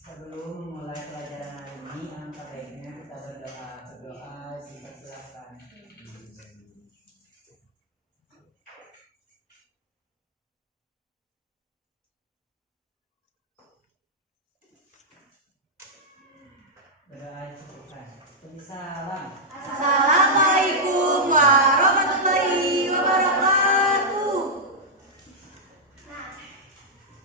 Sebelum memulai pelajaran hari ini, alangkah baiknya kita berdoa. Berdoa, silakan. Berdoa cukupkan. Salam. Assalamualaikum warahmatullahi wabarakatuh. Nah,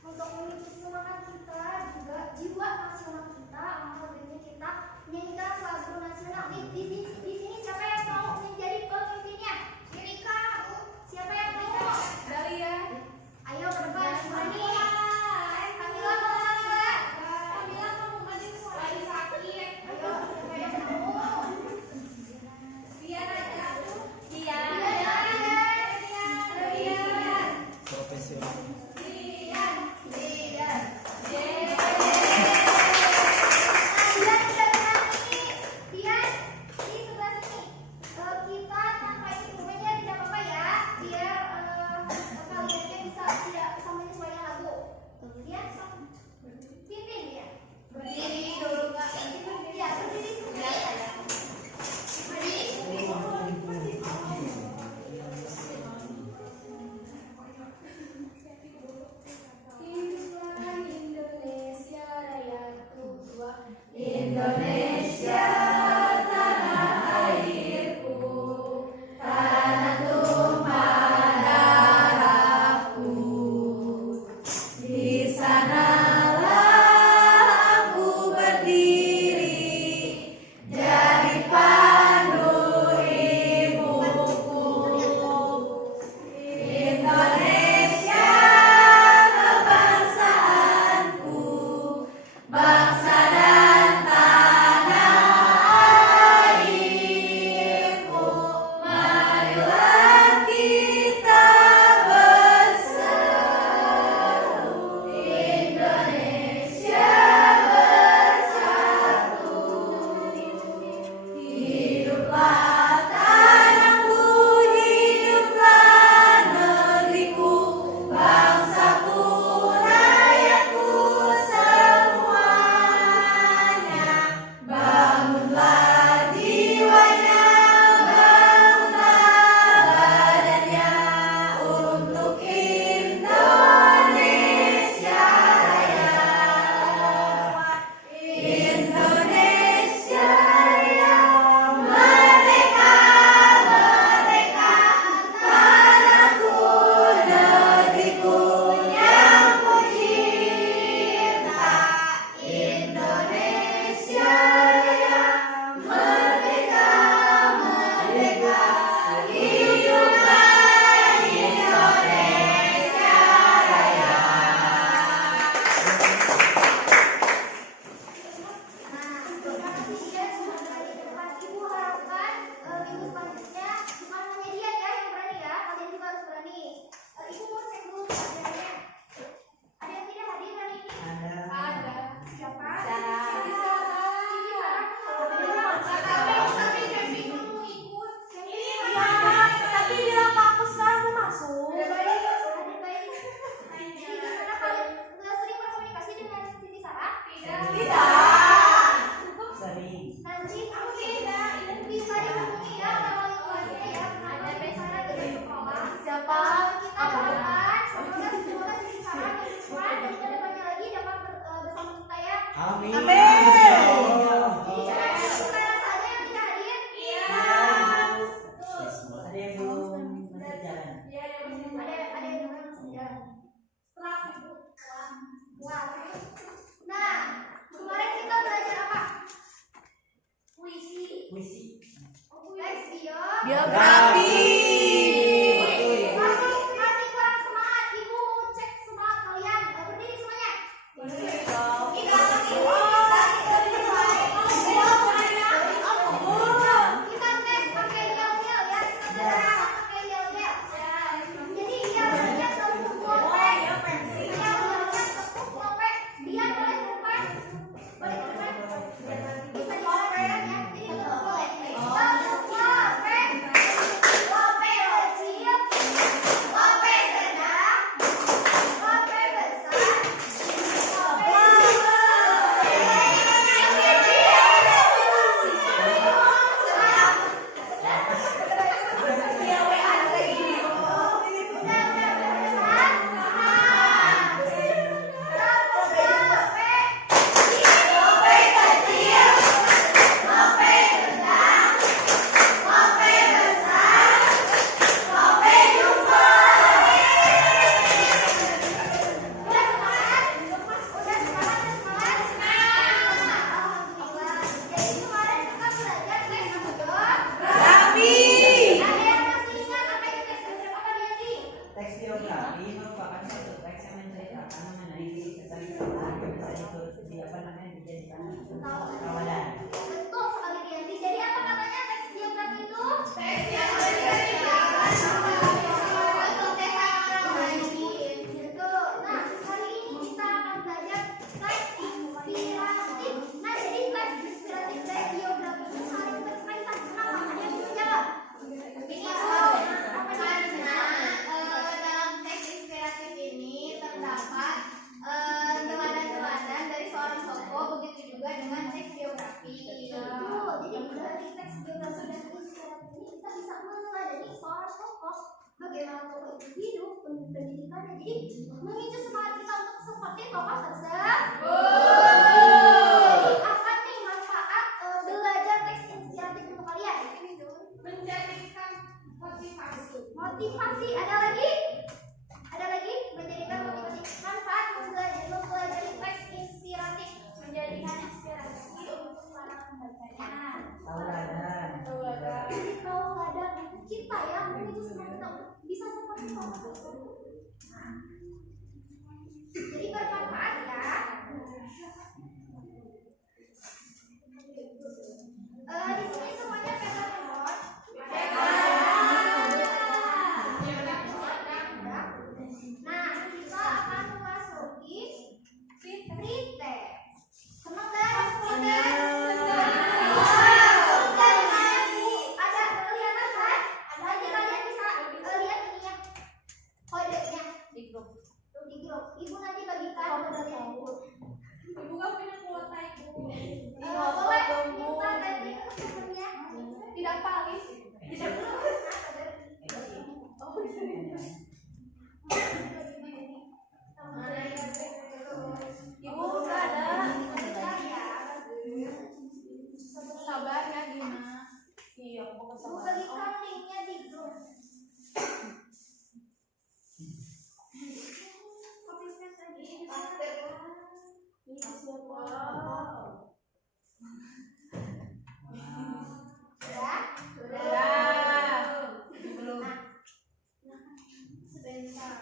untuk memicu semangat kita juga jiwa nasional kita, alangkah baiknya kita menyanyikan lagu nasional. Di sini siapa yang mau menjadi pemimpinnya? Rika, siapa yang mau? Dalia. Ayo ke depan, Subhani. Kamila mau Kamila? Kamila kamu maju. Lagi sakit. Ayo, kamu. Jadi sekarang saja yang tidak hadir. Ada yang belum masuk jalan. Ada yang belum masuk jalan. Wah. Nah, kemarin kita belajar apa? Puisi. Teks Biografi. Masih kurang semangat. Ibu cek semangat kalian. Berdiri semuanya. Kita tes pakai yel-yel ya. Kita belajar pakai yel-yel. Jadi yel-yelnya tepuk lope. Yel-yelnya tepuk lope. Dia boleh depan. Boleh depan. Bisa dioperan ya. Jadi tepuk lope. Tepuk lope. Lope kecil. Lope sedang. Lope besar. Teks biografi merupakan suatu teks yang menceritakan mengenai diri seseorang yang bisa dijadikan tawadan. Betul sekali Dianti. Jadi apa katanya teks biografi itu? Betul. Nah, hari ini kita akan belajar teks inspiratif. Nah, jadi teks inspiratif dari biografi itu saling berkaitan. Kenapa? Ada yang bisa jawab? Dalam teks inspiratif ini terdapat teladan-teladan dari seorang tokoh, begitu juga dengan teks biografi. Betul. Jadi dari teks biografi dan inspiratif ini kita bisa meneladani seorang tokoh, bagaimana tokoh itu hidup, pendidikannya. Jadi memicu semangat kita untuk seperti tokoh tersebut. Jadi apa nih manfaat belajar teks inspiratif untuk kalian? Menjadikan motivasi. Motivasi. Ada lagi? Menjadikan motivasi. Manfaat mempelajari teks inspiratif. Menjadikan inspirasi untuk para pembacanya. Tauladan. Jadi kalau ada kita ya memicu semangat kita untuk bisa seperti tokoh tersebut. Nah, jadi bermanfaat ya. Di sini semuanya pegang handphone. Nah, kita akan memasuki frite. Senang kan? Ada kelihatan kan? Kalian bisa lihat ini ya. Kodenya di grup. Ibu nanti bagikan kodenya ibu. Ibu kan punya kuota ibu. Boleh minta dari teman-temannya. Tidak paling. Ibu udah ada. Sabar ya Dina. Iya, aku mau Ibu bagikan linknya di grup. Copy paste lagi. Sudah? Belum. Sebentar.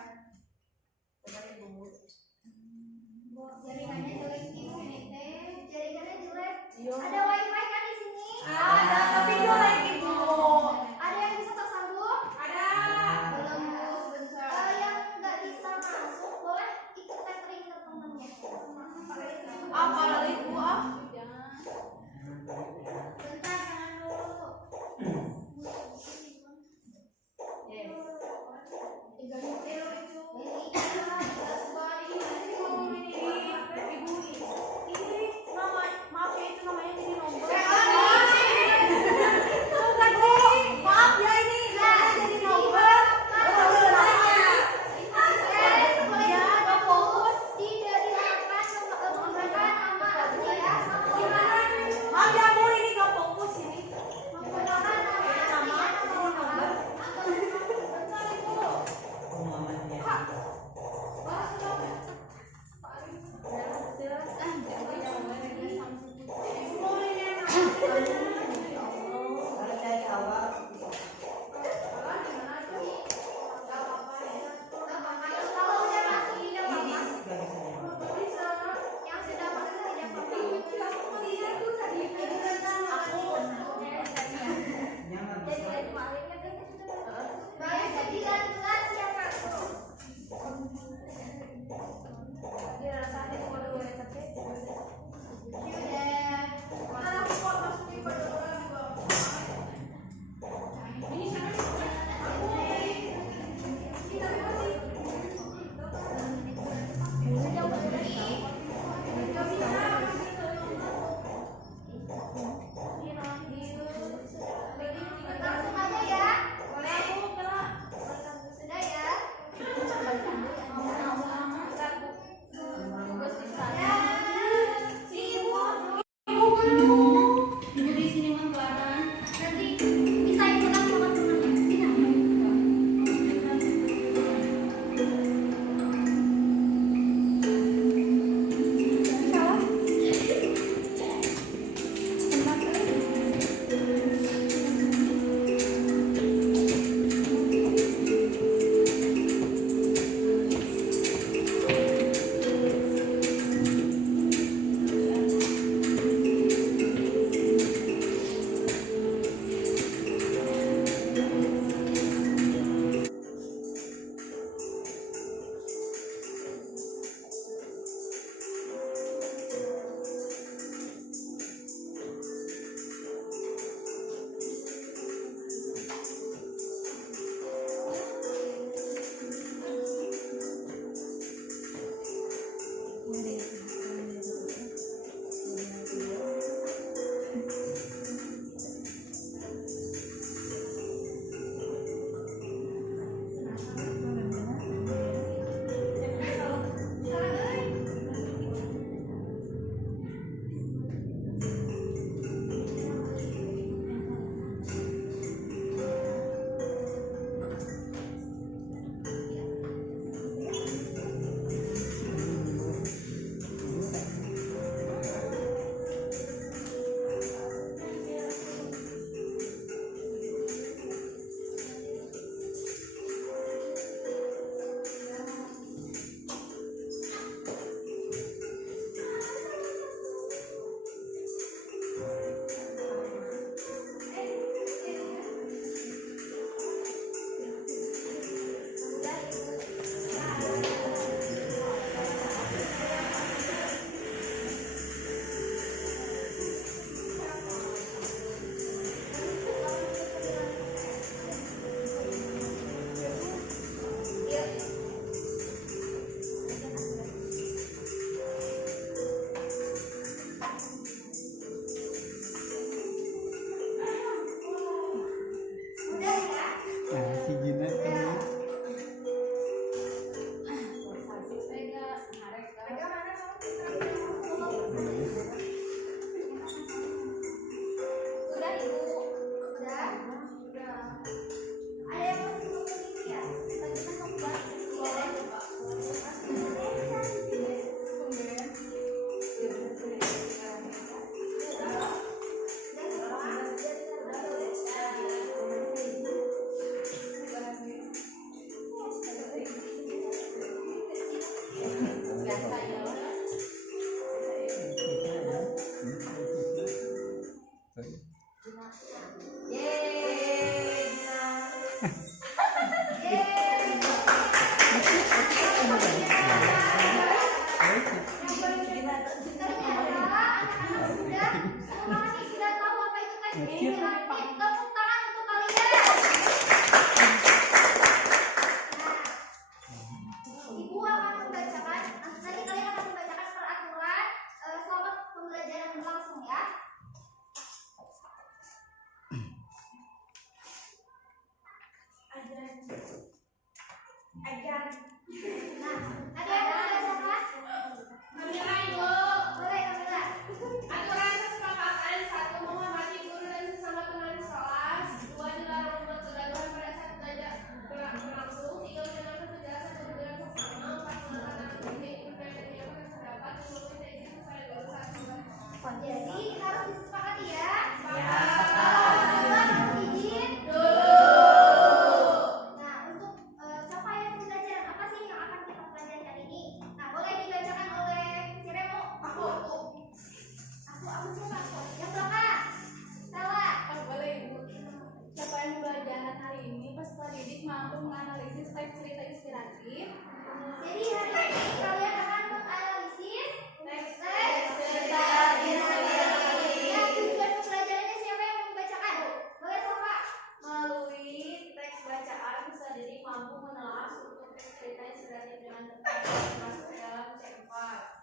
Jaringannya jelek ini teh. Jaringannya jelek. Ada wifi kan di sini? Ada, tapi jelek Ibu. Ada yang bisa tersambung? Ada. Belum. Yang nggak bisa masuk boleh ikut tethering ke temennya. Apa Ibu ah? Bentar, jangan dulu. Tidak dilakukan menggunakan nama asli Ajar. Nah, ada yang mau bacakan? Kamila Ibu. Boleh, Kamila. Aturan kesepakatan: 1. Menghormati guru dan sesama teman kelas. 2. Dilarang membuat kegaduhan pada saat belajar berlangsung. 3. Mendengarkan penjelasan guru dengan seksama. 4. Mengatakan kritik dan menyampaikan pendapat. 5. Meminta izin kepada guru saat berlangsung. Jadi harus disepakati ya. Ya. Kedua, mau izin. Dulu. Nah, untuk capaian pembelajaran apa sih yang akan kita pelajari hari ini? Nah, boleh dibacakan oleh siapa yang mau? Aku siapa? Yang belakang. Salah. Boleh Ibu. Capaian pembelajaran hari ini peserta didik mampu menganalisis teks cerita inspiratif. Jadi hari ini kalian akan menganalisis teks cerita inspiratif. Ya, tujuan pembelajarannya siapa yang mau membacakan? Boleh, Sofa. Melalui teks bacaan, peserta didik mampu menelaah struktur teks cerita inspiratif dengan tepat masuk dalam C4.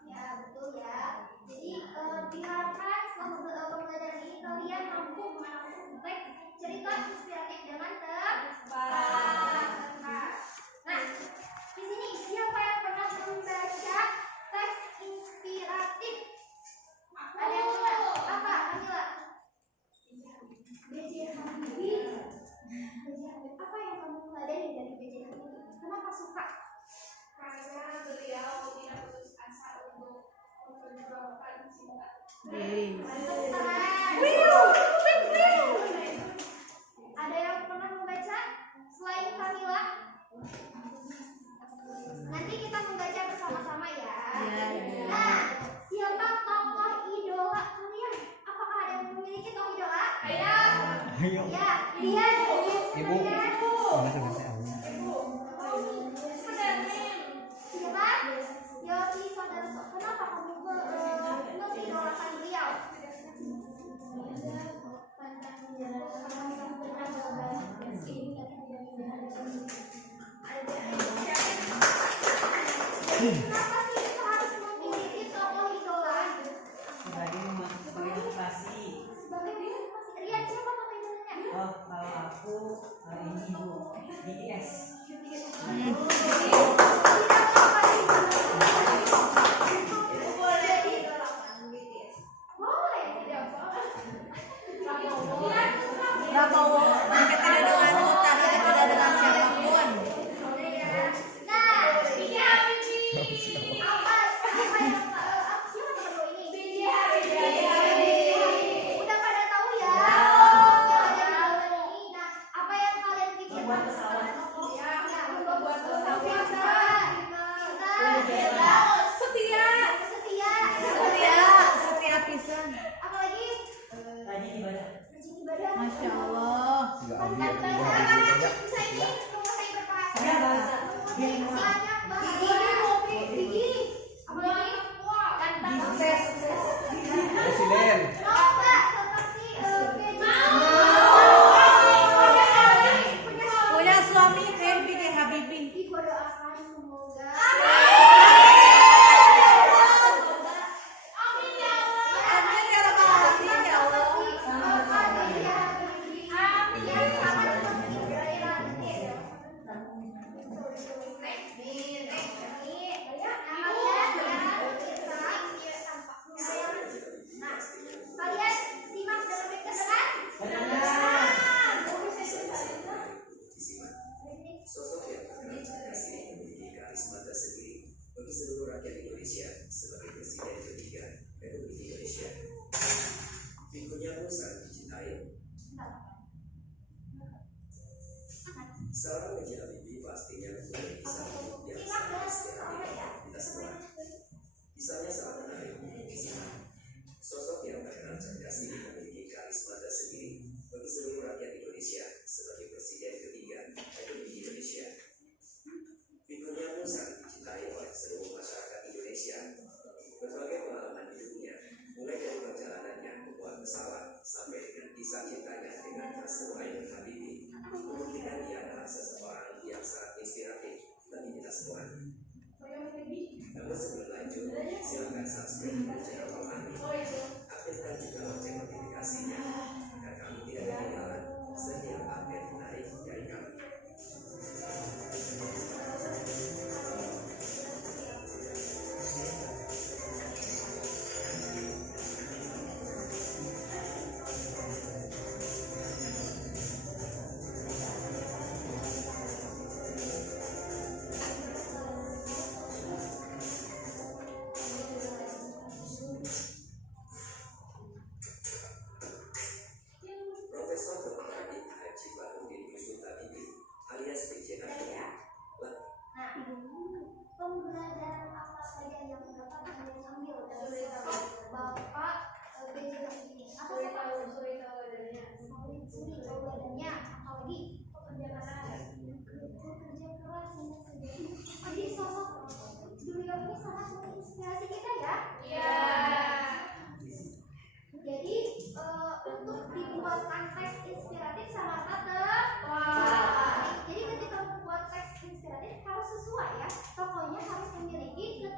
Ya, betul ya. Jadi diharapkan selama pembelajaran ini kalian mampu menganalisis teks cerita inspiratif dengan tepat. Nah, di sini siapa yang pernah membaca teks inspiratif? Ada yang pernah? Apa, Kamila? B.J. Habibie. Apa yang kamu pelajari dari B.J. Habibie? Kenapa suka? Karena beliau tidak putus asa untuk memperjuangkan cinta. Ada yang pernah membaca selain Kamila? Nanti kita membaca bersama-sama ya. Nah, siapa tokoh idola kalian? Apakah ada yang memiliki tokoh idola? Ayo. Ya, dia. Ibu. Siapa? Yosi Sodarso. Kenapa kamu mengidolakan beliau? Kenapa sih kita harus memiliki tokoh idola? Sebagai motivasi. Sebagai motivasi. Rian, siapa tokoh idolanya? Oh, kalau aku ini Bu, BTS. Udah pada tahu ya? Apa yang kalian pikirkan? Membuat pesawat. Membuat pesawat. Setia. Apalagi? Rajin ibadah. Rajin ibadah. Masya Allah. Pandai bahasa. Bisa ini menguasai berbahasa. Ya, bahasa. Banyak bahasa. Gigi. Apalagi? Ganteng. Presiden. Lomba seperti Punya suami kayak B.J. Habibie. Gua doakan semoga. Amin ya rabbal alamin ya Allah.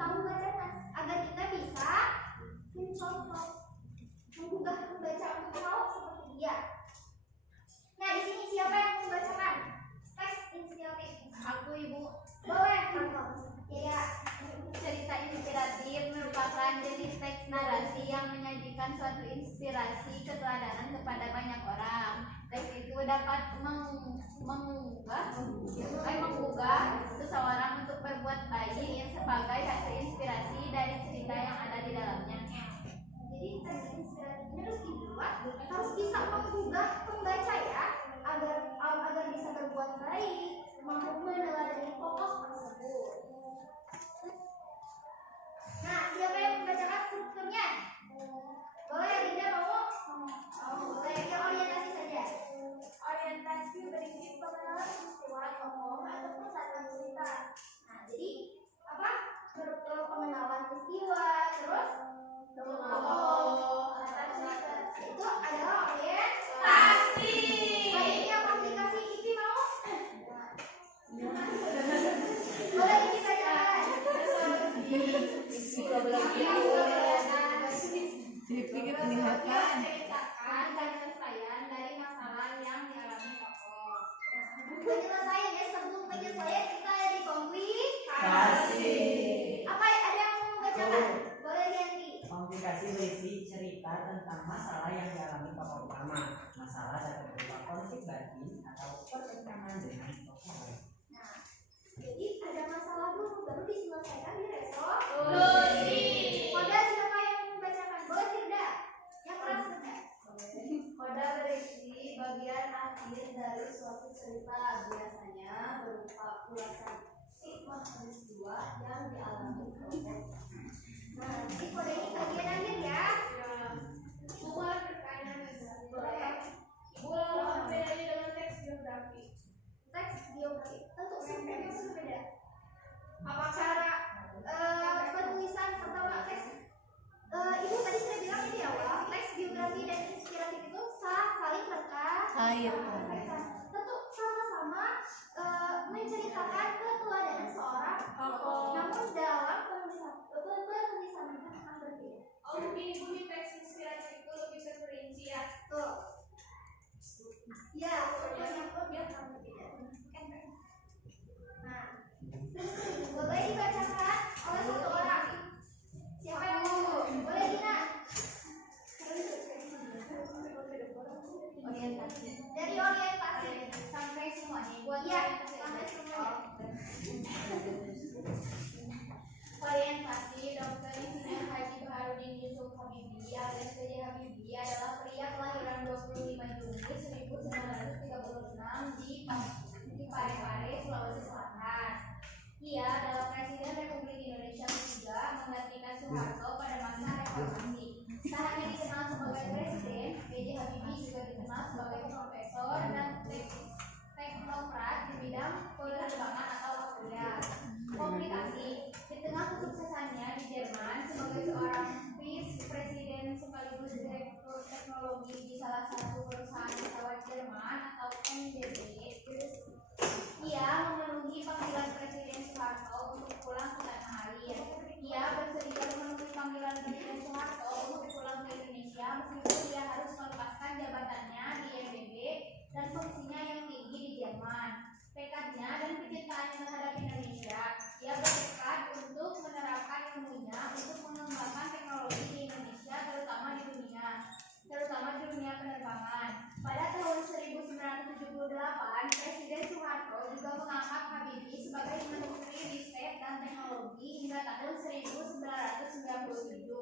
tahu baca nas agar kita bisa mencontoh, menggugah membaca untuk tahu seperti dia. Nah, di sini siapa yang membacakan teks inspiratif? Aku, Ibu. Boleh, kamu. Ya. Cerita inspiratif merupakan jenis teks narasi yang menyajikan suatu inspirasi keteladanan kepada banyak orang. Teks itu dapat menggugah seseorang untuk berbuat baik yang sebagai hasil inspirasi dari cerita yang ada di dalamnya. Jadi teks inspiratifnya harus dibuat, harus bisa menggugah pembaca ya, agar bisa berbuat baik, mampu meneladani tokoh tersebut. Nah, siapa yang membacakan strukturnya? Boleh, Linda mau? Boleh, yang orientasi saja. Orientasi berisi pengenalan peristiwa, tokoh, ataupun satuan cerita. Nah, jadi apa? Pengenalan peristiwa, terus tokoh, latar cerita. Itu adalah orientasi. Baik, yang aplikasi IP mau? Boleh ini bacakan. Dipikir penglihatan. Ceritakan penyelesaian dari masalah yang dialami tokoh. Penyelesaian ya, sebelum penyelesaian kita ada di Komplikasi. apa ada yang mau membacakan? Boleh Rianti. Komplikasi berisi cerita tentang masalah yang dialami tokoh utama. Masalah dapat berupa konflik batin atau pertentangan dengan tokoh lain. Nah, jadi ada masalah dulu baru diselesaikan di Resolusi. Koda siapa yang mau membacakan? Boleh Firda. Yang keras Firda. Koda berisi bagian akhir dari suatu cerita, biasanya berupa ulasan hikmah peristiwa yang dialami tokoh. Nah, jadi kode ini bagian akhir ya. Buat pertanyaan Boleh. Bola apa bedanya dengan teks biografi? Teks biografi tentu strukturnya berbeda. Apa Cara penulisan pertama teks ibu tadi saya bilang ini awal teks biografi dan inspiratif itu saling Kait. tentu sama-sama menceritakan keteladanan seorang tokoh, namun dalam penulisan mereka akan berbeda. Oh, mungkin ibu di teks inspiratif itu lebih terperinci ya. Tuh, ya strukturnya pun dia akan berbeda. Nah, boleh dibacakan oleh satu orang. Siapa yang mau? Boleh Dina. Orientasi. Dari orientasi. Sampai semuanya. Buat Iya, sampai semuanya. Orientasi Dr. Insinyur Haji Baharudin Yusuf Habibie alias B.J. Habibie adalah pria kelahiran 25 Juni 1936 di Parepare, Sulawesi Selatan. Ia adalah Presiden Republik Indonesia ketiga menggantikan Soeharto pada masa reformasi. Tak hanya dikenal sebagai presiden, B.J. Habibie juga dikenal sebagai profesor dan teknokrat di bidang penerbangan atau kuliah. Komplikasi di tengah kesuksesannya di Jerman sebagai seorang vice presiden sekaligus direktur teknologi di salah satu perusahaan pesawat Jerman atau MBB, ia memenuhi panggilan Presiden Soeharto untuk pulang ke tanah air. Ia bersedia memenuhi panggilan Presiden Soeharto untuk pulang ke Indonesia meskipun ia harus melepaskan jabatannya di MBB dan posisinya yang tinggi di Jerman. Tekadnya dan kecintaannya terhadap Indonesia, ia bertekad untuk menerapkan ilmunya untuk mengembangkan teknologi di Indonesia, terutama di dunia penerbangan. Pada tahun 1978, Presiden Soeharto juga mengangkat Habibie sebagai Menteri Riset dan Teknologi hingga tahun 1997.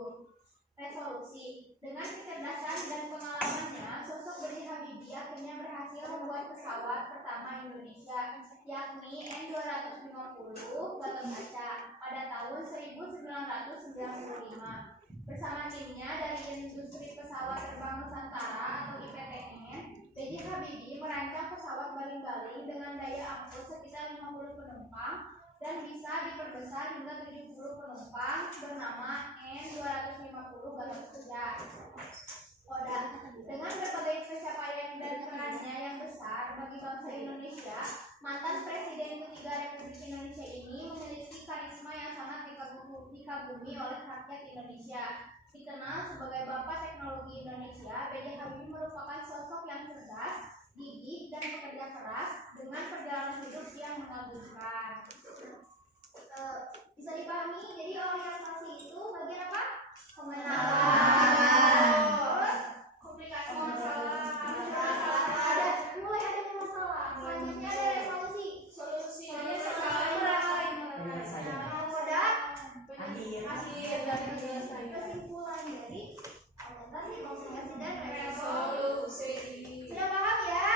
Resolusi. Dengan kecerdasan dan pengalamannya, sosok B.J. Habibie akhirnya berhasil membuat pesawat pertama Indonesia, yakni N250 gatot kaca pada tahun 1995. Bersama timnya dari industri pesawat terbang Nusantara atau IPTN, B.J. Habibie merancang pesawat baling-baling dengan daya angkut sekitar 50 penumpang dan bisa diperbesar hingga 70 penumpang bernama N250 gatot kaca. Koda. Dengan berbagai pencapaian dan perannya yang besar bagi bangsa Indonesia, mantan Presiden ketiga Republik Indonesia ini memiliki karisma yang sangat dikagumi dikagumi oleh rakyat Indonesia. Dikenal sebagai Bapak Teknologi Indonesia, B.J. Habibie merupakan sosok yang cerdas, gigih, dan pekerja keras dengan perjalanan hidup yang mengagumkan. Bisa dipahami, jadi orientasi itu bagian apa? Terus, Komplikasi masalah. Mulai adanya masalah, selanjutnya ada resolusi. Solusi Akhir dari kesimpulan dari orientasi, konsentrasi, dan resolusi. resolusi. Sudah paham ya?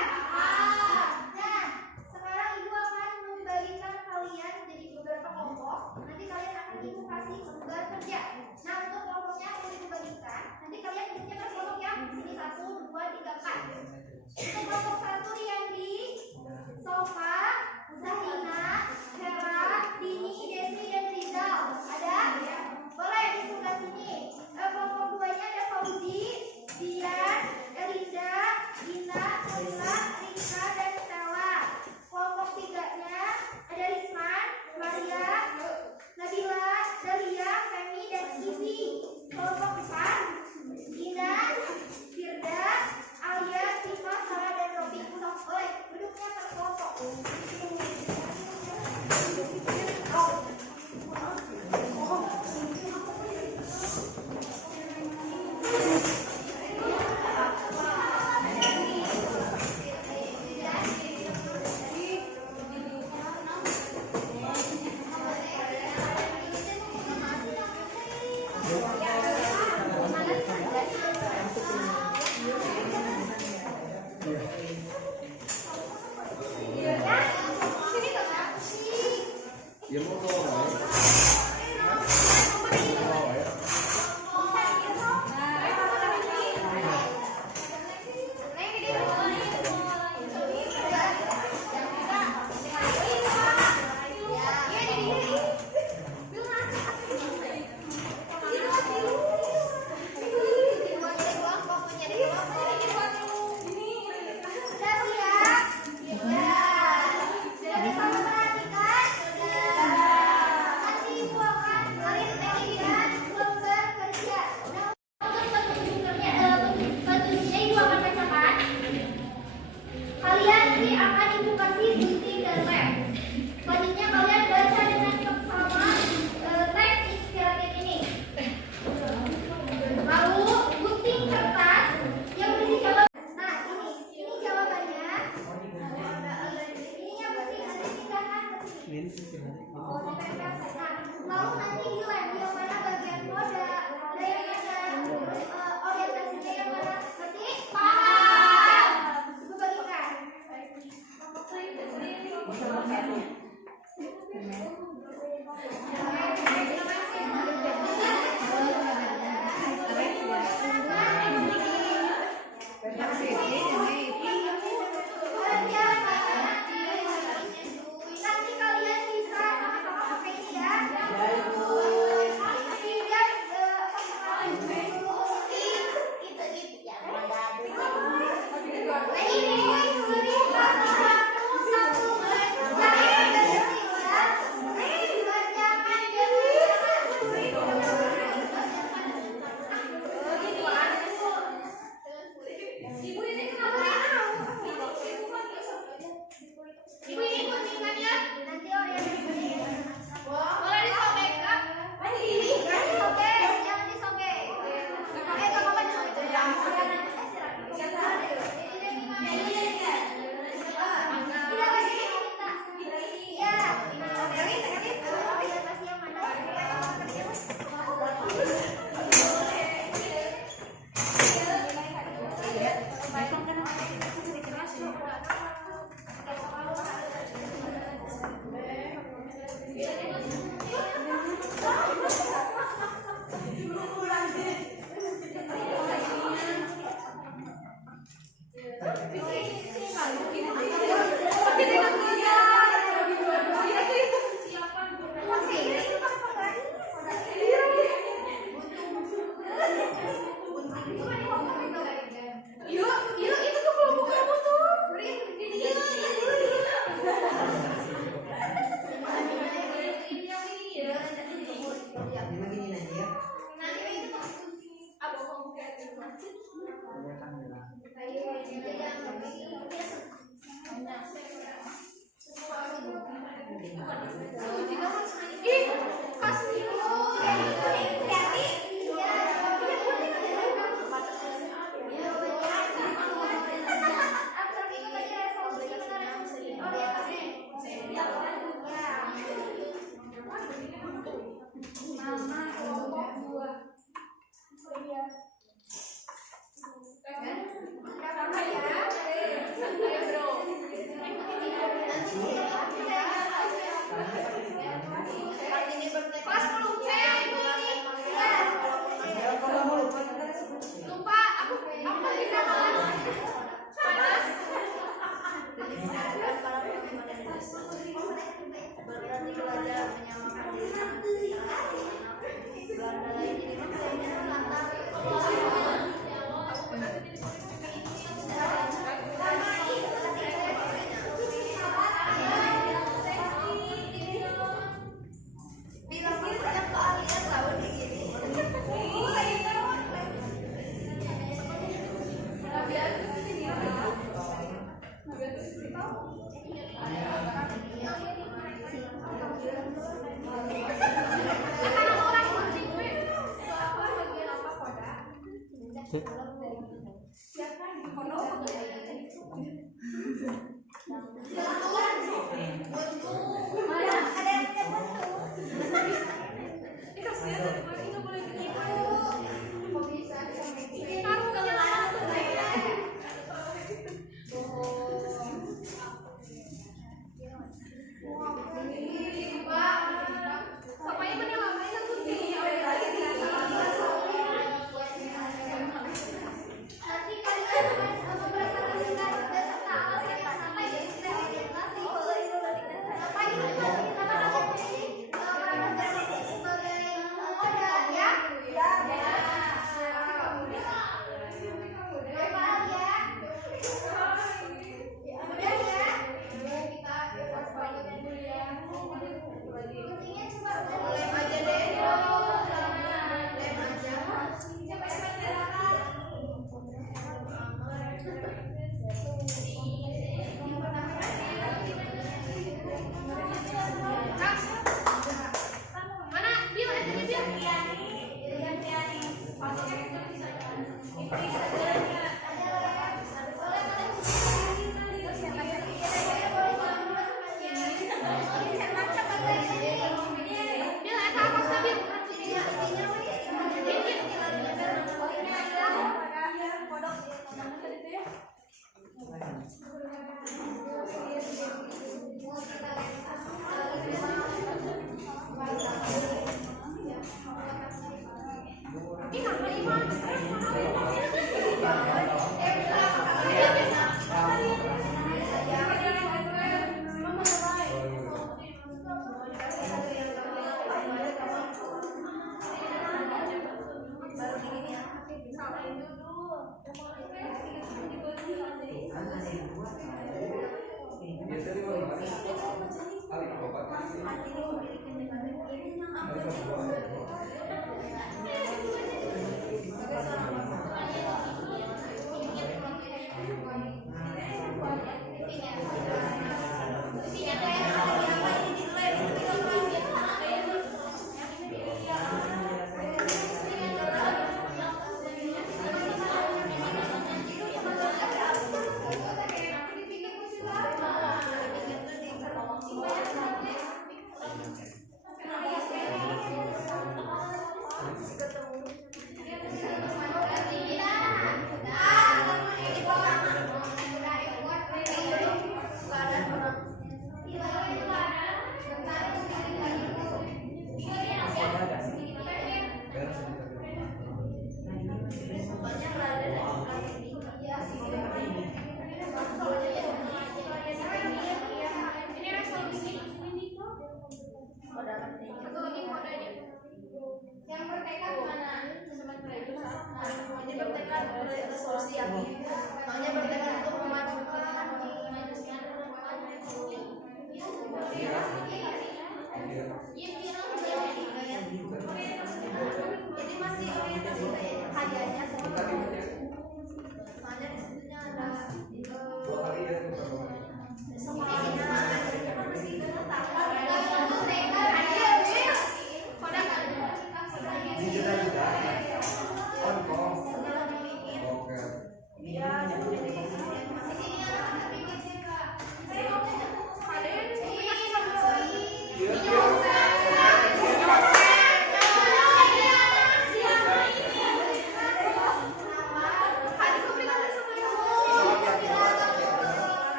Nah, sekarang ibu akan membagikan kalian menjadi beberapa kelompok. Nanti kalian akan ibu kasih tugas kerja. Nah, untuk kelompoknya yang ibu bagikan, nanti kalian kerja ke kelompok yang sini 1, 2, 3, 4. Untuk kelompok 1 Riyandi, Sofa, Zahina, Hera, Dini, Desi, dan Rizal. Ada? Boleh di sebelah sini. Kelompok 2-nya ada Fauzi, Dian, Elinda, Gina, Nabila, Rika, dan Stella. Kelompok 3-nya ada Risman, Maria, Nabila, Dalia, Femi, dan Ivi. Kelompok 4, Gina, Firda, Alia, Sima, Sarah, dan Robi. Boleh duduknya per kelompok. Ya mau bawa Sudah siap? Sudah bisa memperhatikan? Sudah. Nanti Nanti kalian akan mempresentasikan beserta alasan yang sampai di orientasi. Apa itu kita akan pilih presentasi sebagai modal ya? Ya. Hafal ya. Kemudian ya. Kita selanjutnya dulu ya. Pentingnya coba lem aja deh. Lem aja. Coba silakan. Mana? Bil, ada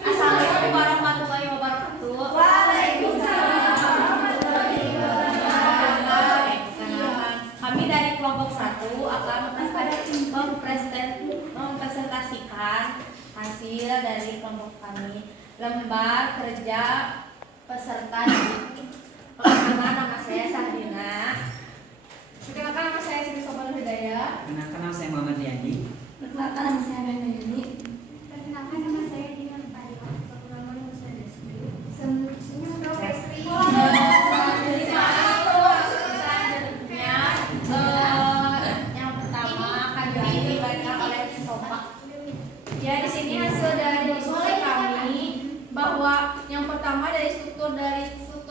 Assalamualaikum warahmatullahi wabarakatuh. Kami dari kelompok 1 akan mempresentasikan hasil dari kelompok kami. Lembar kerja peserta pertama, nama saya Sahrina. Perkenalkan, nama saya Siti Sopan Hidayah. Perkenalkan, nama saya Muhammad Yandi. Perkenalkan, nama saya Rana Yani. Perkenalkan, nama saya Dina Fatima. Perkenalkan, nama saya Desri. Senyum dong, Desri. Yang pertama akan dibacakan oleh Sopa. Ya, di sini hasil dari diskusi kami bahwa yang pertama dari struktur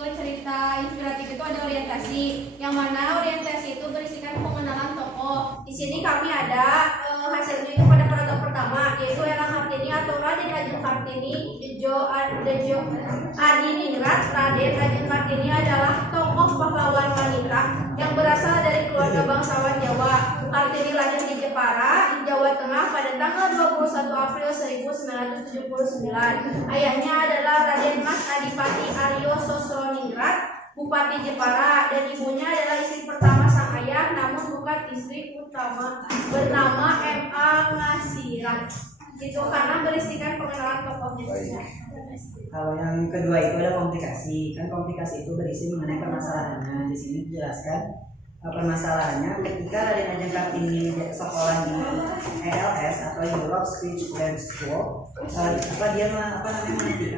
cerita inspiratif itu ada orientasi, yang mana orientasi itu berisikan pengenalan tokoh. Di sini kami ada hasilnya itu pada paragraf pertama, yaitu Ella Kartini atau Raden Ajeng Kartini, Adiningrat. Raden Ajeng Kartini adalah tokoh pahlawan wanita yang berasal dari keluarga bangsawan Jawa. Kartini lahir di Jepara, Jawa Tengah pada tanggal 21 April 1979. Ayahnya adalah Raden Mas Adipati Aryo Sosroningrat, Bupati Jepara, dan ibunya adalah istri pertama sang ayah, namun bukan istri utama, bernama M.A. Ngasiran. Itu karena berisikan pengenalan tokohnya saja. Kalau yang kedua itu ada komplikasi. Kan komplikasi itu berisi mengenai permasalahannya. Di sini dijelaskan permasalahannya ketika Raden Ajeng Kartini sekolah di ELS atau Europe Speech Dance School, dia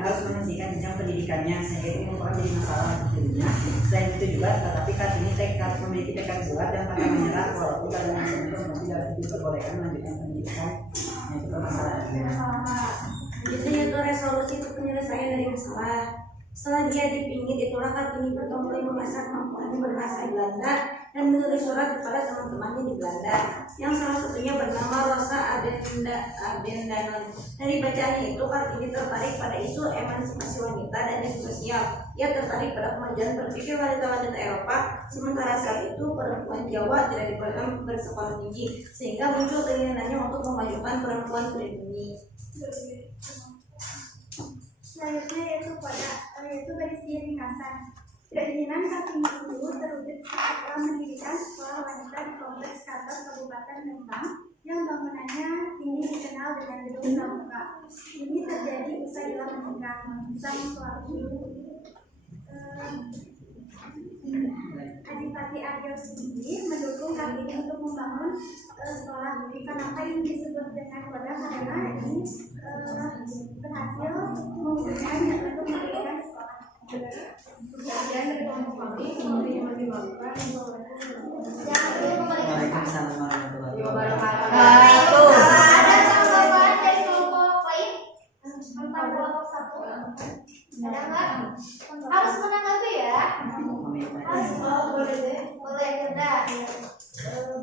harus menghentikan jenjang pendidikannya, sehingga itu merupakan jadi masalah dirinya. Selain itu juga, tetapi Kartini memiliki tekad kuat dan tak menyerah walaupun Raden Ajeng itu tidak diperbolehkan melanjutkan pendidikan. Itu permasalahannya. Itu yaitu resolusi untuk penyelesaian dari masalah. Setelah dia dipingit, itulah Kartini bertemu memasang kemampuannya berbahasa Belanda dan menulis surat kepada teman-temannya di Belanda, yang salah satunya bernama Rosa Adendanon. Dari bacaannya itu, Kartini tertarik pada isu emansipasi wanita dan isu sosial. Ia tertarik pada kemajuan berpikir wanita-wanita Eropa, sementara saat itu perempuan Jawa tidak dibolehkan bersekolah tinggi, sehingga muncul keinginannya untuk memajukan perempuan pribumi. Selanjutnya yaitu berisi ringkasan. Keinginan Kartini itu terwujud setelah mendirikan sekolah wanita di Kompleks Kantor Kabupaten Rembang yang bangunannya kini dikenal dengan Gedung Pramuka. Ini terjadi usai ia menikah sang suami Adipati Aryo sendiri mendukung Kartini untuk membangun sekolah. Kenapa ini disebut dengan wadah? Karena ini berhasil mewujudkannya untuk mendirikan sekolah. Waalaikumsalam warahmatullahi wabarakatuh. Ada tanggapan dari kelompok lain tentang kelompok satu? Ada nggak? Harus menanggapi ya? Harus. Boleh kita.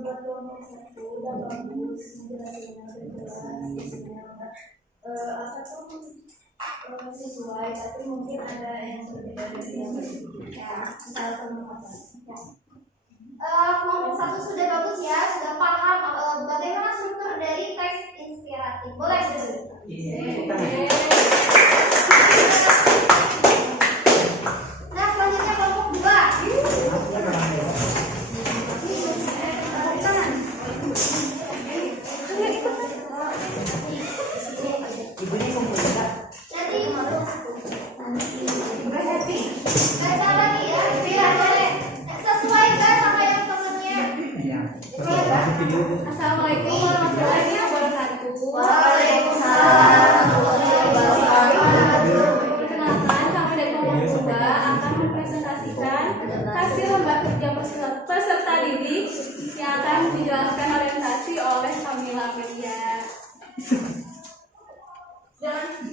Buat kelompok satu udah bagus, jelasin apa tuh sesuai, tapi mungkin ada yang berbeda dari yang ya, misalnya kelompok satu sudah bagus ya, sudah paham bagaimana struktur dari teks inspiratif. Boleh Nah, selanjutnya kelompok 2. Ibunya kumpul juga. Jadi baca lagi ya, biar boleh sesuaikan sama yang temennya. Iya. Assalamualaikum warahmatullahi wabarakatuh. Waalaikumsalam warahmatullahi wabarakatuh. Perkenalkan, kami dari kelompok 2 akan mempresentasikan hasil lomba kerja peserta didik yang akan dijelaskan orientasi oleh Kamila Amelia.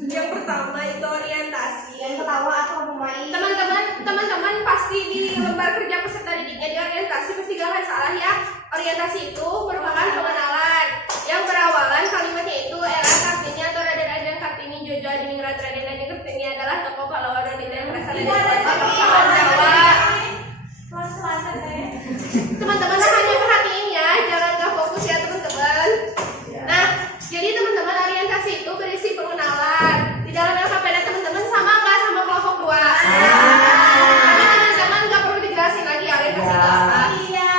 Yang pertama itu orientasi. Yang pertama aku memulai. Teman-teman pasti di lembar kerja peserta didiknya di orientasi pasti gak akan salah ya. Orientasi itu merupakan pengenalan yang berawalan kalimatnya itu era Kartini atau Raden Ajeng Kartini Jojo Adiningrat Raden Ajeng Kartini adalah tokoh pahlawan wanita yang berasal dari Jawa. Teman-teman hanya perhatiin ya, jangan gak fokus ya teman-teman. Nah, jadi teman-teman orientasi itu berisi pengenalan. Di dalam LKPD teman-teman sama nggak sama kelompok 2? Tapi teman-teman nggak perlu dijelasin lagi orientasi itu apa. Iya.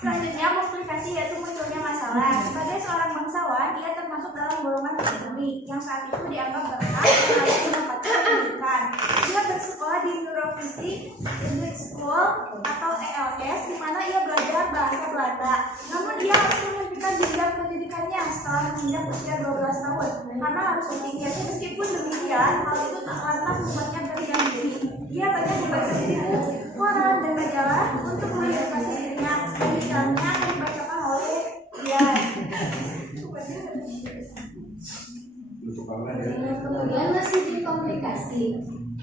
Selanjutnya komplikasi yaitu munculnya masalah. Sebagai seorang bangsawan, ia termasuk dalam golongan pribumi yang saat itu dianggap berhak dan harus mendapatkan pendidikan. Ia bersekolah di Eurovisi English School atau ELS, di mana ia belajar bahasa Belanda. Namun ia harus menghentikan jenjang pendidikannya setelah menginjak usia 12 tahun karena harus ditinggalkan. Meskipun demikian, hal itu tak lantas membuatnya berdiam diri. Ia banyak membaca buku, koran, dan majalah untuk mengedukasi dirinya. Misalnya akan dibacakan oleh dia. Kemudian masih di komplikasi.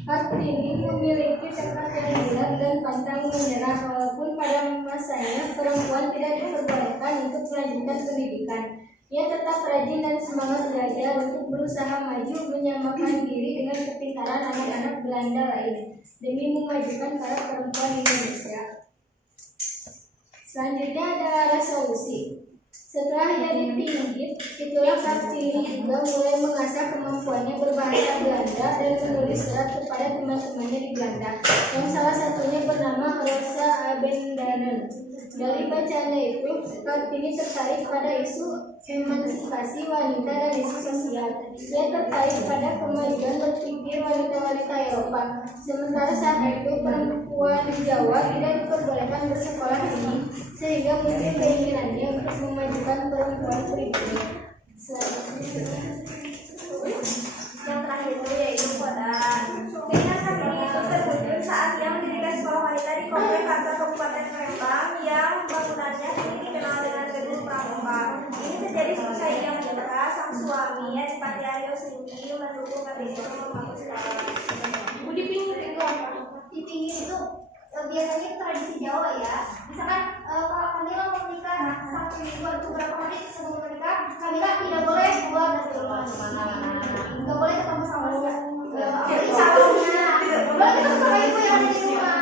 Kartini memiliki tekad yang gila dan pantang menyerah walaupun pada masanya perempuan tidak diperbolehkan untuk melanjutkan pendidikan. Ia tetap rajin dan semangat belajar untuk berusaha maju menyamakan diri dengan kepintaran anak-anak Belanda lain demi memajukan para perempuan Indonesia. Selanjutnya ada resolusi. Setelah ia dipinggit, itulah Kartini juga mulai mengasah kemampuannya berbahasa Belanda dan menulis surat kepada teman-temannya di Belanda, yang salah satunya bernama Rosa Adendanon. Dari bacaannya itu, Kartini tertarik pada isu emansipasi wanita dan isu sosial. Ia tertarik pada kemajuan berpikir wanita-wanita Eropa. Sementara saat itu perempuan Jawa tidak diperbolehkan bersekolah tinggi, sehingga muncul keinginannya untuk memajukan perempuan pribumi. Yang terakhir itu yaitu kodan. Keinginan Kartini itu terwujud saat ia mendirikan sekolah wanita di Kompleks Kantor Kabupaten Rembang yang bangunannya kini dikenal dengan Gedung Pramuka. Ini terjadi selesai ia menikah. Sang suami Adipati Aryo sendiri mendukung Kartini untuk membangun sekolah. Di pinggir itu apa? Di pinggir itu biasanya itu tradisi Jawa ya. Misalkan kalau Kamila mau menikah satu minggu atau beberapa hari sebelum menikah, Kamila tidak boleh keluar dari rumah. Nggak boleh ketemu sama apalagi sahabatnya. Nggak boleh ketemu sama ibu yang ada di rumah.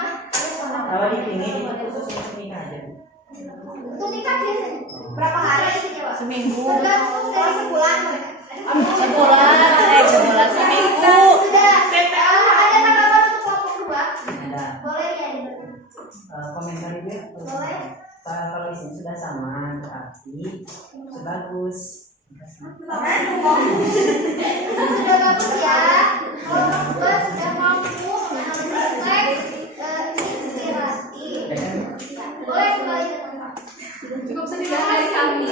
Kalau di sini khusus untuk nikah aja. Untuk nikah biasanya berapa hari sih Jawa? Seminggu. Tergantung dari sebulan mereka. Sebulan seminggu. Sudah. Ada tanggapan untuk kelompok dua? Ada Boleh ya? komentar ibu ya? Boleh. Kalau di sini sudah sama, berarti sudah bagus. Sudah bagus ya. Kelompok dua sudah mampu menganalisis teks inspirasi. Boleh kembali ke tempat. Cukup sekian dari kami.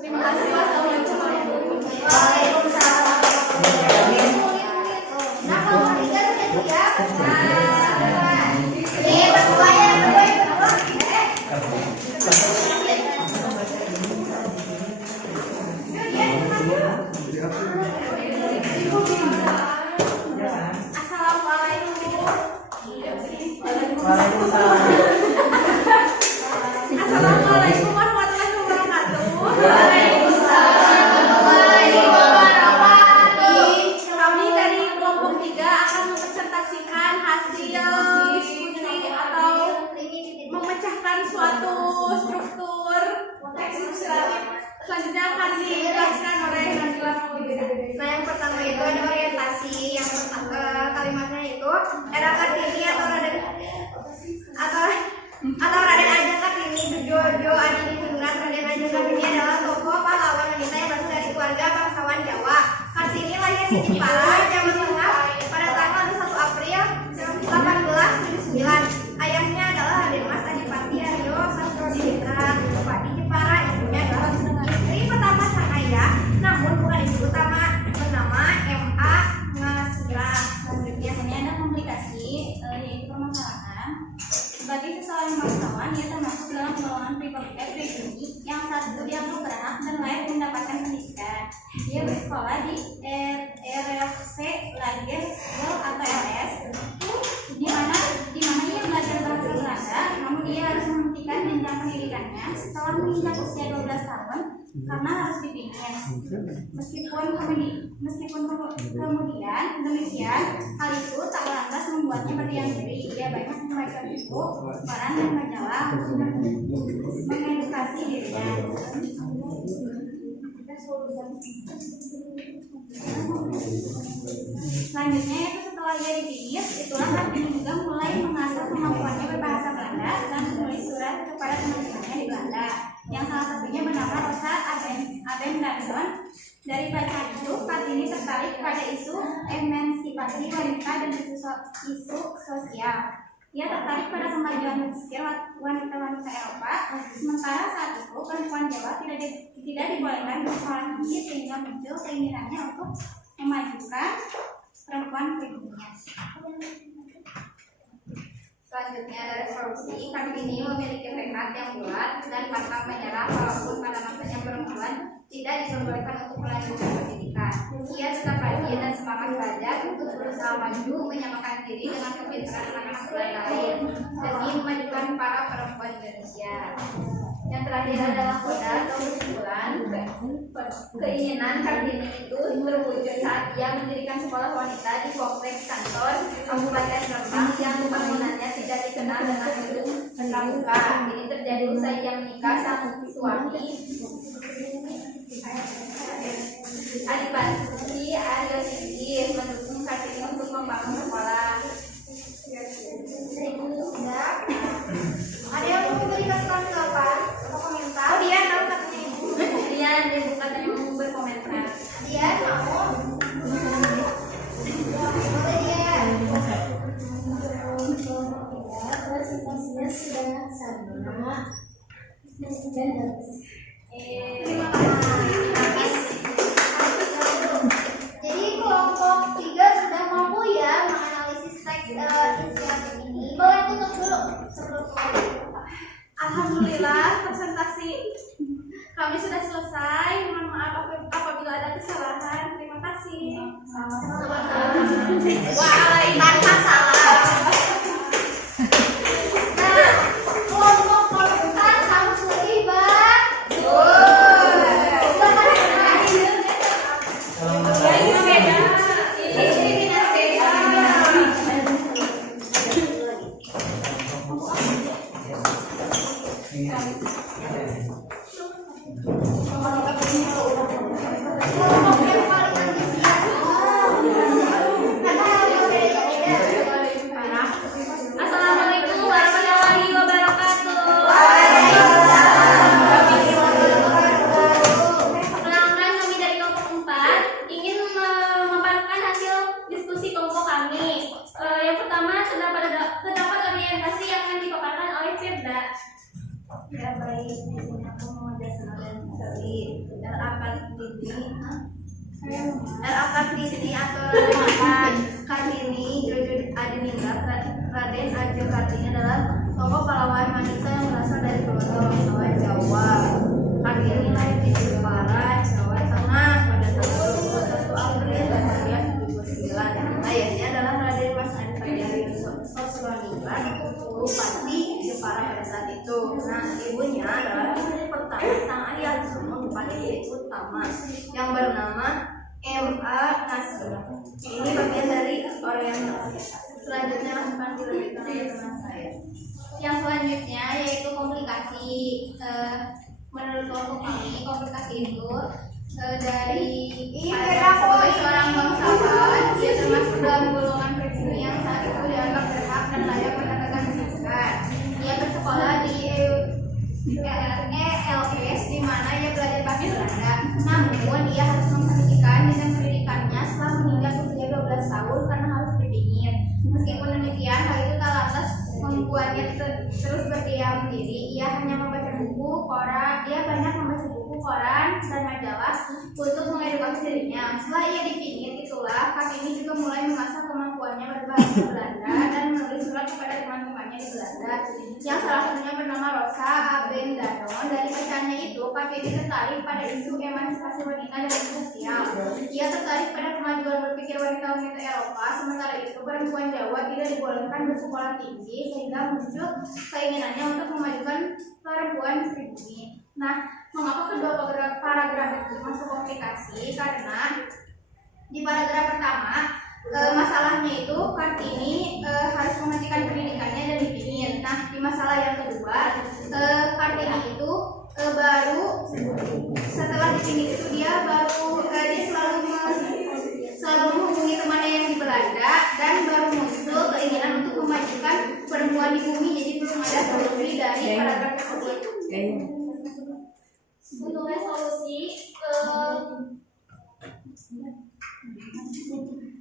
Terima kasih. Wassalamualaikum. Waalaikumsalam. Nah, kelompok tiga sudah siap. Ini berdua ya, berdua. Assalamualaikum. Waalaikumsalam. Assalamualaikum warahmatullahi wabarakatuh. Kami dari kelompok 3 akan mempresentasikan hasil diskusi atau memecahkan suatu struktur teks ilustratif. Selanjutnya akan dijelaskan oleh Nabila Maulida. Nah, yang pertama itu ada orientasi. Yang pertama kalimatnya itu era Kartini atau Raden Ajeng Kartini Jojo Adi Diningrat. Raden Ajeng Kartini adalah tokoh pahlawan wanita yang berasal dari keluarga bangsawan Jawa. Kartini lahir di Jepara, Jawa Tengah pada tanggal 1 April 1879. Ayahnya adalah Raden Mas Adipati Aryo Sastrodiningrat, Bupati Jepara. Ibunya adalah istri pertama sang ayah, namun bukan ibu utama, bernama M.A. Ngasira. Biasanya ada komplikasi, yaitu permasalahan. Sebagai seseorang bangsawan, dia termasuk dalam golongan pribumi yang saat itu dianggap berhak dan layak mendapatkan pendidikan. Dia bersekolah di RFC Lager School atau LS, di mana ia belajar bahasa Belanda. Namun dia harus menghentikan jenjang pendidikannya setelah menginjak usia 12 tahun karena harus dipingin. Meskipun kemudian demikian, hal itu tak lantas membuatnya berdiam diri. Dia banyak membaca buku, koran dan majalah mengedukasi dirinya. Selanjutnya itu setelah ia dipingin, itulah Kartini juga mulai mengasah kemampuannya berbahasa Belanda dan menulis surat kepada teman-temannya di Belanda, yang salah satunya bernama Rosa Abendarson. Dari bacaan itu, Kartini tertarik pada isu emansipasi wanita dan isu sosial. Ia tertarik pada kemajuan Mesir wanita-wanita Eropa, sementara saat itu perempuan Jawa tidak dibolehkan bersekolah tinggi, sehingga muncul keinginannya untuk memajukan perempuan pribumi. Selanjutnya ada resolusi. Kartini memiliki tekad yang bulat dan pantang menyerah walaupun pada masanya perempuan tidak diperbolehkan untuk melanjutkan pendidikan. Ia tetap rajin dan semangat belajar untuk berusaha maju menyamakan diri dengan kepintaran anak-anak lain demi memajukan para perempuan Indonesia. Yang terakhir adalah koda atau kesimpulan. Keinginan Kartini itu terwujud saat ia mendirikan sekolah wanita di kompleks kantor Kabupaten Rembang yang bangunannya tidak dikenal dengan gedung pramuka. Ini terjadi usai ia menikah sang suami Adipati Aryo Sigit mendukung Kartini untuk membangun sekolah. Ada yang mau memberikan tanggapan atau komentar? Oh, dia tahu katanya ibu. Dia bukan yang berkomentar. Dia mau? Boleh dia. Presentasinya sudah sama dan Terima kasih. Jadi kelompok 3 sudah mampu ya menganalisis teks inspiratif ini. Boleh tutup dulu sebelum Alhamdulillah, presentasi kami sudah selesai. Mohon maaf apabila ada kesalahan. Terima kasih. Waalaikumsalam. baik. Di sini aku mau Jasna dan Sally. RA-Kartini atau Raden Kartini Jojo Adiningrat Raden Ajo Kartini adalah tokoh pahlawan wanita yang berasal dari keluarga bangsawan Jawa. Kartini lahir di Jepara, Jawa Tengah pada tanggal 21 April 1979. Ayahnya adalah Raden Mas Adipati Sosroningrat, Bupati Jepara pada saat itu. Nah, ibunya adalah istri pertama sang ayah Sumo Bupati Utama yang bernama M.A. Nasir. Ini bagian dari orientasi. Selanjutnya akan dilanjutkan oleh teman saya. Yang selanjutnya yaitu komplikasi. Menurut kelompok kami, komplikasi itu dari sebagai seorang bangsawan, dia termasuk dalam golongan pribumi yang saat itu dianggap berhak dan layak mendapatkan pendidikan. Dia bersekolah di ELS di mana ia belajar bahasa Belanda. Namun ia harus menghentikan dengan pendidikannya setelah meninggal usia 12 tahun karena harus dipingit. Meskipun demikian, hal itu tak lantas membuatnya terus berdiam diri. Ia hanya membaca buku, koran. Dia banyak membaca buku, koran, dan majalah untuk mengedukasi dirinya. Setelah ia dipingit, itulah Kartini juga mulai mengasah kemampuannya berbahasa Belanda dan menulis surat kepada teman-temannya di Belanda, yang salah satunya bernama Rosa Abendanon. Dari bacaannya itu, Kartini tertarik pada isu emansipasi wanita dan isu sosial. Ia tertarik pada kemajuan berpikir wanita-wanita Eropa. Sementara itu, perempuan Jawa tidak dibolehkan bersekolah tinggi, sehingga muncul keinginannya untuk memajukan perempuan pribumi. Nah, mengapa kedua paragraf itu masuk komplikasi? Karena di paragraf pertama, masalahnya itu Kartini harus menghentikan pendidikannya dan dipingit. Nah, di masalah yang kedua, Kartini itu baru setelah dipingit itu dia selalu menghubungi temannya yang di Belanda dan baru muncul keinginan untuk memajukan perempuan di bumi. Jadi belum ada solusi dari paragraf tersebut.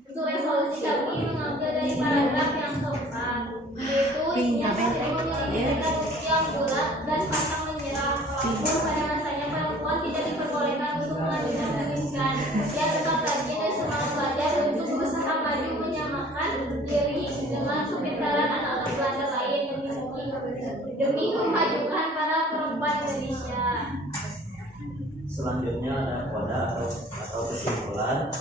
Untuk resolusi kami mengambil dari paragraf yang keempat, yaitu siapa yang menyelesaikan bukti yang bulat dan pantang menyerah. Walaupun pada masanya perempuan tidak diperbolehkan untuk melanjutkan pendidikan, dia tetap rajin dan semangat belajar untuk berusaha maju menyamakan diri dengan kepintaran anak-anak Belanda lain demi memajukan para perempuan Indonesia. Selanjutnya ada koda atau kesimpulan.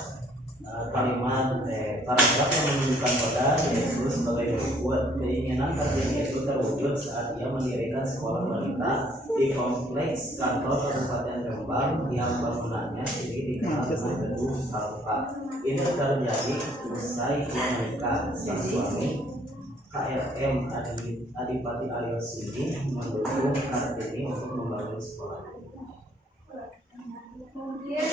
Kalimat paragraf yang menunjukkan koda yaitu sebagai berikut. Keinginan Kartini itu terwujud saat ia mendirikan sekolah wanita di kompleks kantor Kabupaten Rembang yang bangunannya kini dikenal dengan Gedung Kalpa. Ini terjadi usai ia menikah. Sang suami KRM Adipati Aliosini mendukung Kartini untuk membangun sekolah. Mungkin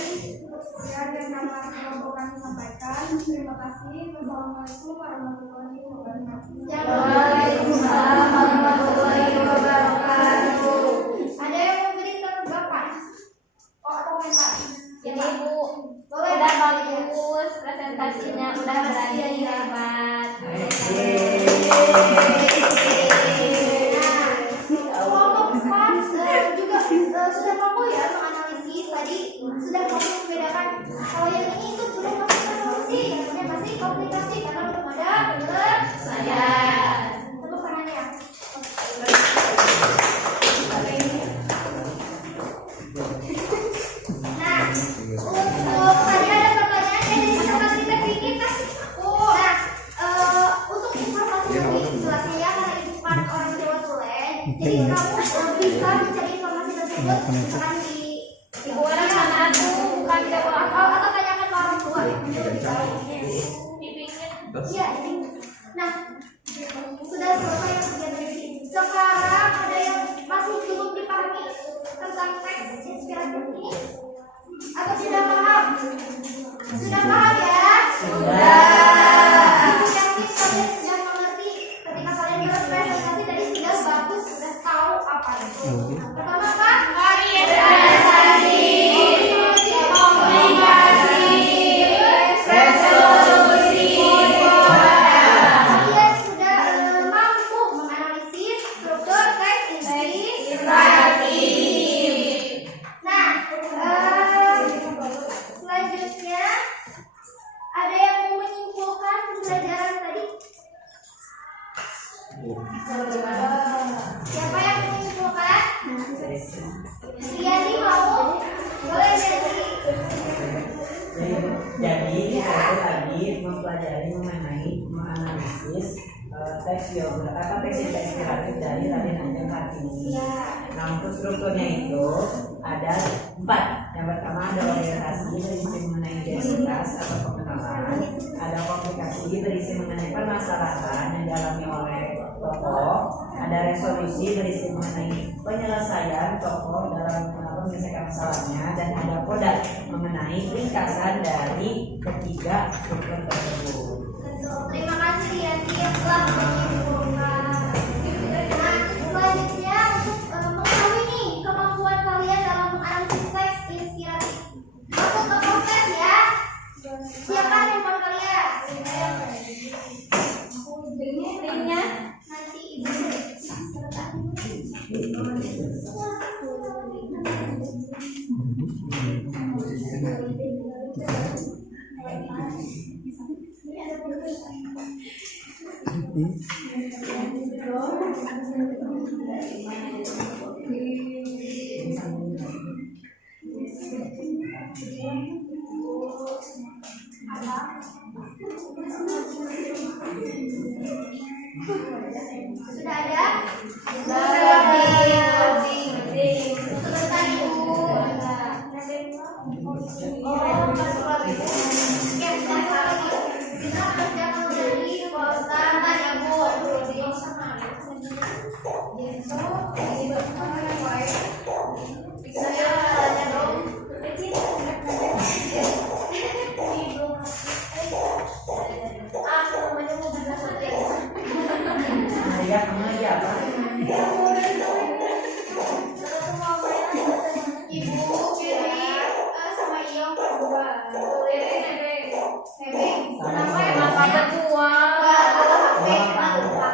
sekian yang dapat kelompok kami sampaikan. Terima kasih. Wassalamualaikum warahmatullahi wabarakatuh. Waalaikumsalam warahmatullahi wabarakatuh. Ada yang mau berikan Bapak? Atau komentar? Jadi Bu, udah bagus presentasinya, udah berani hebat. Sudah mampu ya menganalisis tadi, sudah mampu membedakan kalau yang ini itu belum masuk ke solusi, yang ini masih komplikasi karena belum ada penyelesaian. Tepuk tangannya ya. Nah, untuk tadi ada pertanyaan dari teman kita bikin tes. Nah, untuk informasi lebih jelasnya ya, karena itu kan orang Jawa Tulen, jadi kamu bisa mencari informasi tersebut misalkan di bulan sana tuh bukan tidak berakal atau tanyakan ke orang tua yang lebih tahu. Iya. Nah, sudah selesai yang bagian dari sini. Sekarang ada yang masih belum dipahami tentang teks inspiratif ini atau sudah paham? Sudah paham ya? Sudah. Yang kalian sudah mengerti ketika kalian berpresentasi tadi sudah bagus, sudah tahu apa itu. Pertama apa? Orientasi, komunikasi, resolusi, kalian sudah mampu menganalisis struktur teks inspiratif Jadi kita itu tadi mempelajari mengenai menganalisis teks inspiratif dari Raden Ajeng Kartini. Nah, untuk strukturnya itu ada 4. Yang pertama ada orientasi berisi mengenai identitas atau pengenalan, ada komplikasi berisi mengenai permasalahan yang dialami oleh tokoh, ada resolusi berisi mengenai penyelesaian tokoh dalam menyelesaikan masalahnya, dan ada kodak mengenai ringkasan dari ketiga struktur tersebut. Terima kasih Rianti yang telah menyimpulkan. Nah, selanjutnya untuk mengetahui nih kemampuan kalian dalam menganalisis teks inspiratif. Masuk ke proses ya. Siapkan handphone kalian. Linknya Nanti ibu serta sudah ada? Sebentar ibu. Oh, masuk lagi. Oke, masuk lagi. Kita kerjakan dari poster ya bu. Saya tanya dong. Namanya mau bilang saja. Maria, kamu lagi apa? Ibu pilih sama Iyo berdua. Nebeng. Kenapa emang kayak berdua? Kalau HP emang lupa.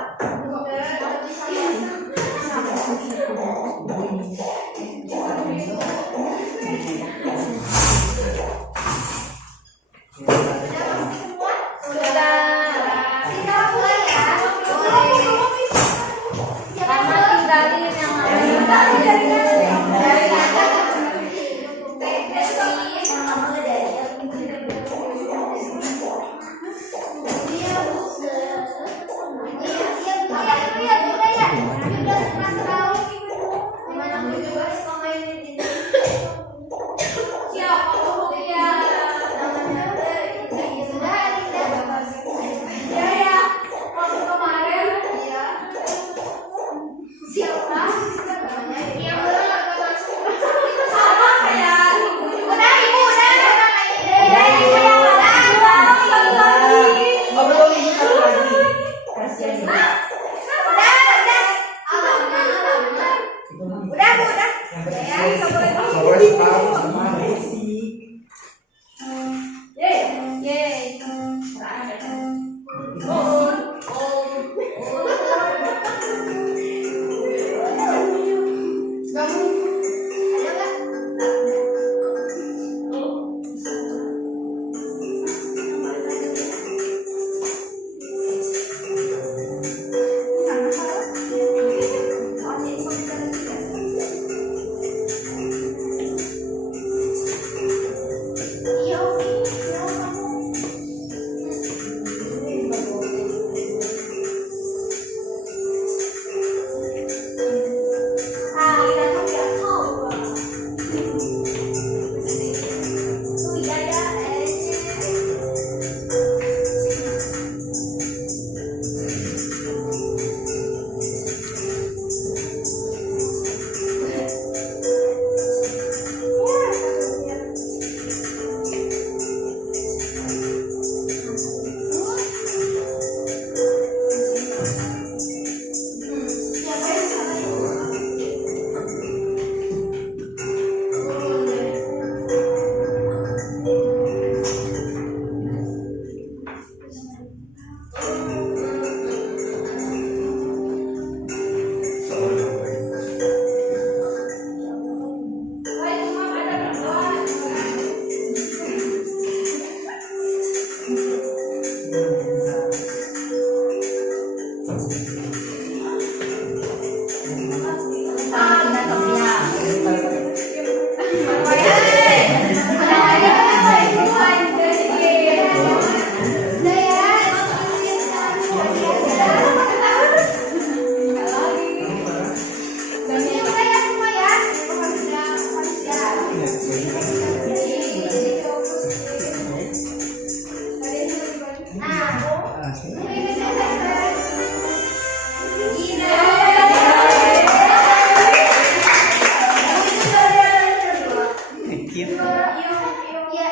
Ya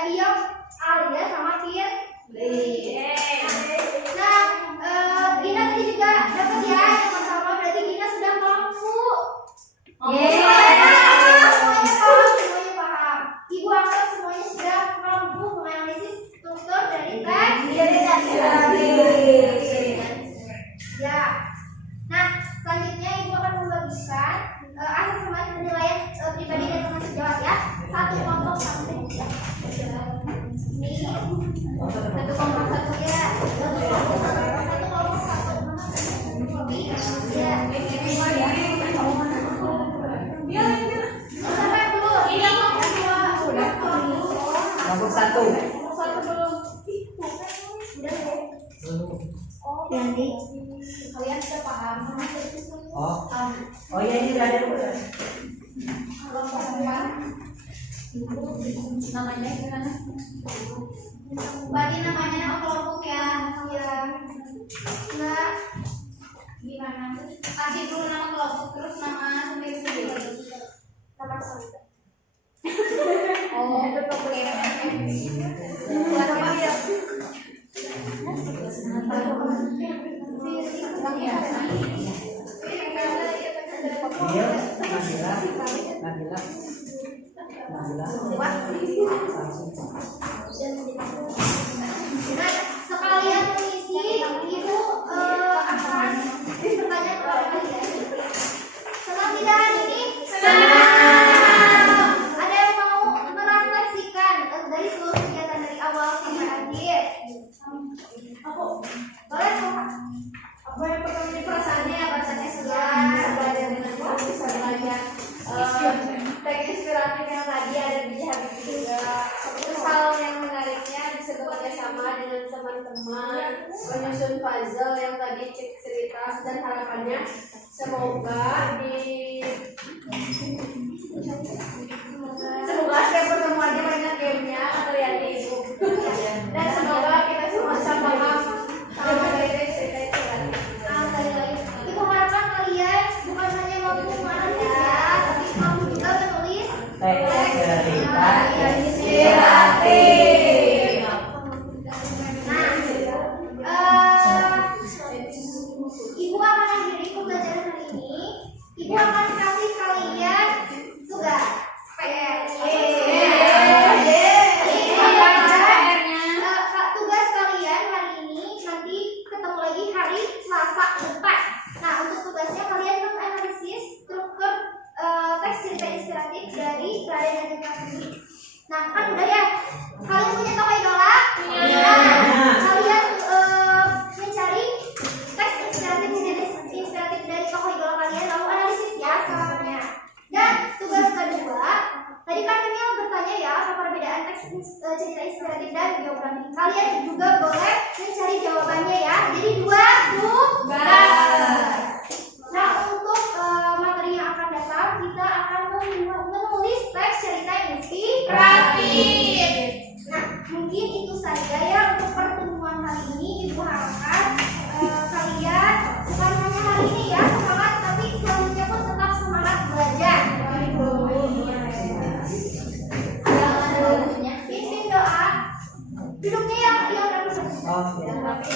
iya, Alia sama Fir. Nah, Gina tadi juga dapat ya yang pertama, berarti Gina sudah mampu. Semuanya paham. Ibu angkat semuanya sudah mampu menganalisis struktur dari teks. Ya. Nah, selanjutnya ibu akan membagikan asesmen penilaian pribadi dan teman sejawat ya. Satu kelompok satu ya. Ini satu kelompok satu ya. Satu kelompok satu. Ya. Sampai dulu. Ini Kelompok 1. Nanti kalian sudah paham. Oh iya, ini udah ada dulu. Kelompok apa? Namanya gimana? Bagi namanya nama kelompok ya. Ya. Nah, gimana? Kasih dulu nama kelompok terus nama sendiri. Nama sendiri. Oh, oke. Buat apa ya? Iya, Nabila. Nah, sekalian mengisi, ibu akan bertanya kepada kalian. Senang tidak hari ini? Senang. Ada yang mau merefleksikan dari seluruh kegiatan dari awal sampai akhir? Boleh, Pak? Apa yang pertama ini perasaannya segar, belajar dengan baik, bisa belajar teks inspiratif yang tadi ada di habis juga. Terus hal yang menariknya bisa bekerja sama dengan teman-teman, menyusun puzzle yang tadi cerita, dan harapannya semoga setiap pertemuannya banyak gamenya atau yang ibu, dan semoga kita semua bisa paham dari cerita itu tadi. Ibu harapkan kalian bukan hanya mampu menganalisis ya, tapi mampu juga menulis Teks cerita inspiratif. Nah, ibu akan akhiri pembelajaran hari ini. Ibu akan kasih kalian tugas PR. Tugas kalian hari ini nanti ketemu lagi hari Selasa depan. Nah, untuk tugasnya kalian menganalisis struktur teks cerita inspiratif dari Raden dan Kartini. Nah, kan udah ya. Kalian punya tokoh idola? Nah, kalian mencari teks inspiratif dari tokoh idola kalian, lalu analisis ya sarannya. Dan tugas kedua, tadi Kartini bertanya ya apa perbedaan teks cerita inspiratif dan biografi. Kalian juga boleh mencari jawabannya ya. Jadi 2 tugas. Nah, untuk materi yang akan datang, kita akan menulis teks cerita inspiratif. Nah, mungkin itu saja ya untuk pertemuan hari ini. Ibu harapkan kalian bukan hanya hari ini ya semangat, tapi selanjutnya pun tetap semangat belajar. Pimpin doa. Duduknya yang rapi.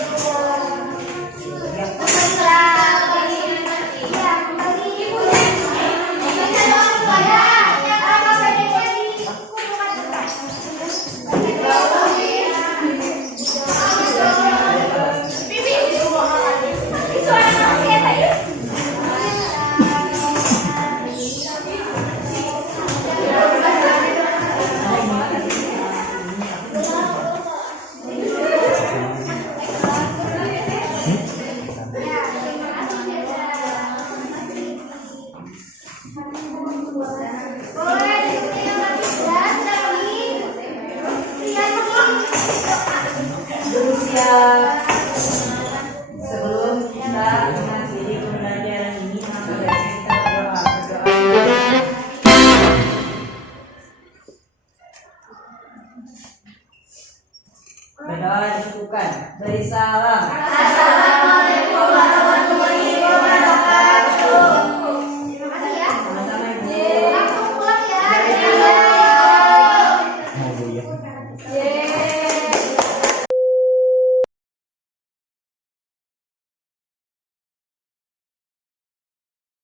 Sebelum kita mengakhiri pembelajaran ini, maka kita berdoa. Berdoa dicukupkan. Beri salam. Assalamualaikum warahmatullahi